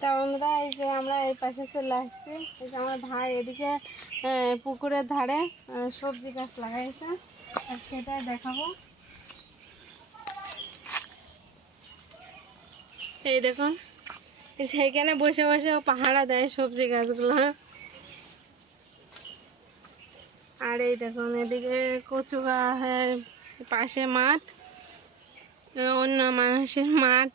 তা বন্ধুরা এই যে আমরা এই পাশে চলে আসছি। এই যে আমার ভাই এদিকে পুকুরের ধারে সবজি গাছ লাগাইছে, আর সেটাই দেখাবো। এই দেখুন সেইখানে বসে বসে পাহারা দেয় সবজি গাছগুলো। আর এই দেখুন এদিকে কচু গাছ, পাশে মাঠ, অন্য মানুষের মাঠ।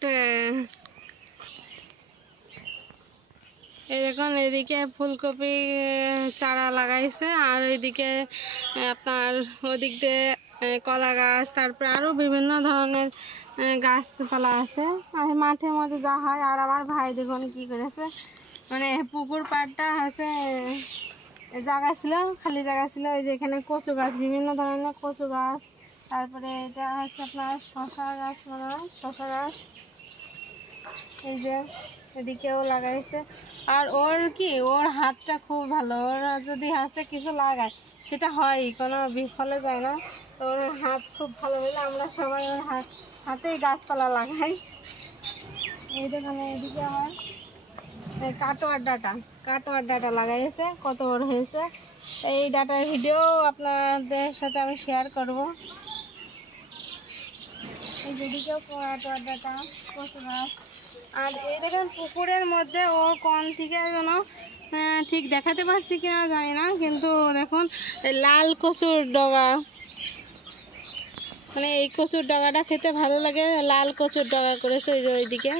এই দেখুন এদিকে ফুলকপি চারা লাগাইছে, আর ওইদিকে আপনার ওদিক দিয়ে কলা গাছ, তারপরে আরো বিভিন্ন ধরনের গাছপালা আছে। আর মাঠের মধ্যে যা হয়। আর আমার ভাই দেখুন কি করেছে, মানে পুকুর পাড়টা আছে জায়গা ছিল, খালি জায়গা ছিল, ওই যে এখানে কচু গাছ, বিভিন্ন ধরনের কচু গাছ, তারপরে এটা হচ্ছে আপনার শশা গাছ, মনে হয় শশা গাছ। এই যে এদিকেও লাগাইছে। আর ওর কি, ওর হাতটা খুব ভালো, ওর যদি হাতে কিছু লাগায় সেটা হয়, কোনো বিফলে যায় না। ওর হাত খুব ভালো হলে আমরা সবাই ওর হাতেই গাছপালা লাগাই। এই দেখুন এদিকে আমার কাটোয়ার ডাটা লাগাইছে, কত বড় হয়েছে। এই ডাটার ভিডিও আপনাদের সাথে আমি শেয়ার করব। এই যেদিকেও কাটোয়ার ডাটা, কচু গাছ। আর এই দেখেন পুকুরের মধ্যে ও কোন থেকে যেন ঠিক দেখাতে পারছি কিনা জানি না, কিন্তু দেখুন লাল কচুর ডগা, মানে এই কচুর ডগাটা খেতে ভালো লাগে, লাল কচুর ডগা করেছে ওই যে ওইদিকে।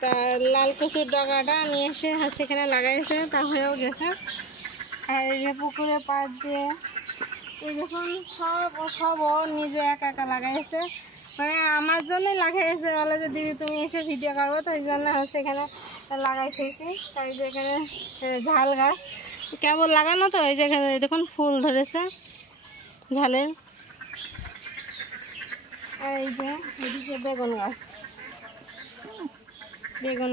তা লাল কচুর ডগাটা নিয়ে এসে সেখানে লাগাইছে, তা হয়েও গেছে। আর এই যে পুকুরের পাড় দিয়ে এই দেখুন সব ও নিজে একা একা লাগাইছে, মানে আমার জন্যই লাগাইছে, বলে যে দিদি তুমি এসে ভিডিও করবো, তো ওই জন্য হচ্ছে এখানে লাগাইছি। তাই যে এখানে ঝাল গাছ কেবল লাগানো, তো ওই যে এখানে দেখুন ফুল ধরেছে ঝালের। আর এই যে এদিকে বেগুন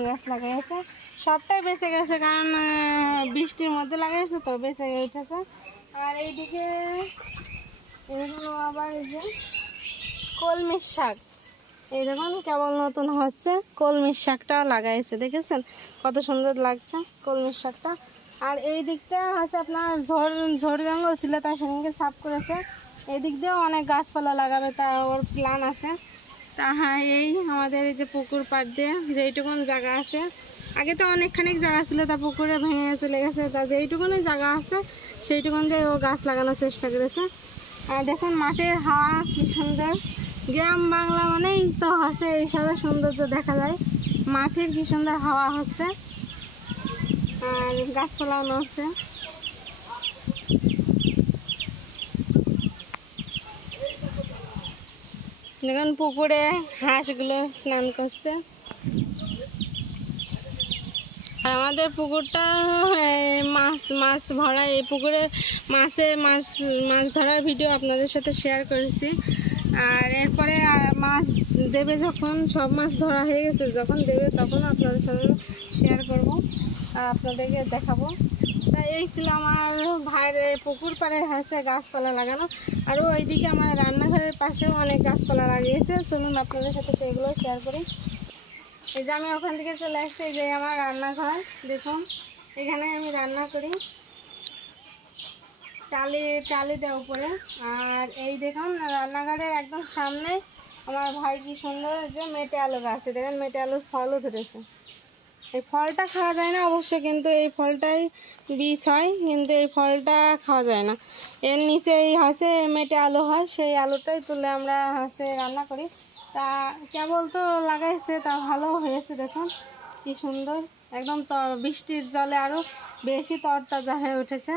গাছ লাগাইছে, সবটাই বেঁচে গেছে, কারণ বৃষ্টির মধ্যে লাগাইছে তো বেঁচে উঠেছে। আর এইদিকে এরকম আবার এই যে কলমির শাক, এই দেখুন কেবল নতুন হচ্ছে, কলমির শাকটাও লাগাইছে, দেখেছেন কত সুন্দর লাগছে কলমির শাকটা। আর এই দিকটা হচ্ছে আপনার ঝড় জঙ্গল ছিল, তার সঙ্গে সাফ করেছে। এই দিক দিয়েও অনেক গাছপালা লাগাবে, তা ওর প্ল্যান আছে। তা হ্যাঁ, এই আমাদের এই যে পুকুর পাড় দিয়ে যেইটুকুন জায়গা আছে, আগে তো অনেকখানি জায়গা ছিল, তা পুকুরে ভেঙে চলে গেছে, তা যেইটুকুনি জায়গা আছে সেইটুকুন দিয়ে ও গাছ লাগানোর চেষ্টা করেছে। আর দেখুন মাঠের হাওয়া কি সুন্দর, গ্রাম বাংলা মানেই তো হচ্ছে এইসবের সৌন্দর্য দেখা যায়, মাঠের কি সুন্দর হাওয়া হচ্ছে, আর গাছপালাও নড়ছে। দেখুন পুকুরে হাঁসগুলো স্নান করছে। আর আমাদের পুকুরটা মাছ ভরা, এই পুকুরে মাছ ধরার ভিডিও আপনাদের সাথে শেয়ার করেছি। আর এরপরে মাছ দেবে, যখন সব মাছ ধরা হয়ে গেছে, যখন দেবে তখন আপনাদের সাথে শেয়ার করব আর আপনাদেরকে দেখাবো। তাই এই ছিল আমার ভাইয়ের পুকুর পাড়ে হয়েছে গাছপালা লাগানো। আরও ওইদিকে আমার রান্নাঘরের পাশেও অনেক গাছপালা লাগিয়েছে, চলুন আপনাদের সাথে সেগুলো শেয়ার করি। এই যে আমি ওখান থেকে চলে আসছি, এই যে আমার রান্নাঘর, দেখুন এখানে আমি রান্না করি টালি দেওয়া উপরে। আর এই দেখুন রান্নাঘরের একদম সামনে আমার ভাই কি সুন্দর যে মেটে আলু গাছ, দেখেন মেটে আলুর ফলও ধরেছে। এই ফলটা খাওয়া যায় না অবশ্য, কিন্তু এই ফলটাই বীজ হয়, কিন্তু এই ফলটা খাওয়া যায় না। এর নিচে এই হাঁসে মেটে আলু হয়, সেই আলুটাই তুলে আমরা হাঁসে রান্না করি। তা কেবল তো লাগাইছে, তা ভালো হয়েছে, দেখুন কি সুন্দর, একদম বৃষ্টির জলে আরও বেশি তরতাজা হয়ে উঠেছে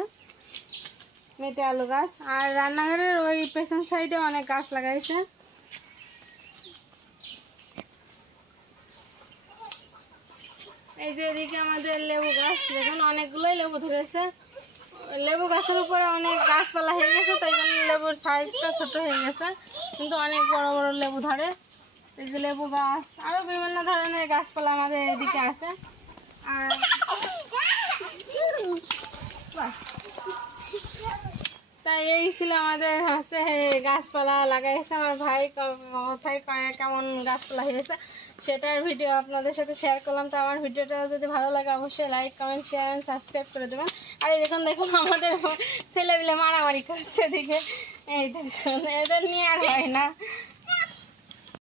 মেটে আলু গাছ। আর রান্নাঘরের ওই পেছন সাইডে অনেক গাছ লাগাইছে। এই যে এদিকে আমাদের লেবু গাছ, দেখুন অনেকগুলোই লেবু ধরেছে। লেবু গাছের উপরে অনেক গাছপালা হয়ে গেছে, তাই জন্য লেবুর সাইজটা ছোট হয়ে গেছে, কিন্তু অনেক বড় বড় লেবু ধরে। এই যে লেবু গাছ, আরো বিভিন্ন ধরনের গাছপালা আমাদের এদিকে আছে। আর তাই এই ছিল আমাদের হচ্ছে গাছপালা লাগাইছে আমার ভাই, কোথায় কেমন গাছপালা হয়েছে সেটার ভিডিও আপনাদের সাথে শেয়ার করলাম। তো আমার ভিডিওটা যদি ভালো লাগে অবশ্যই like comment share and subscribe করে দেবেন। আর এই দেখুন আমাদের ছেলেপিলে মারামারি করছে, দিকে এই দেখুন, এদের নিয়ে আর হয় না।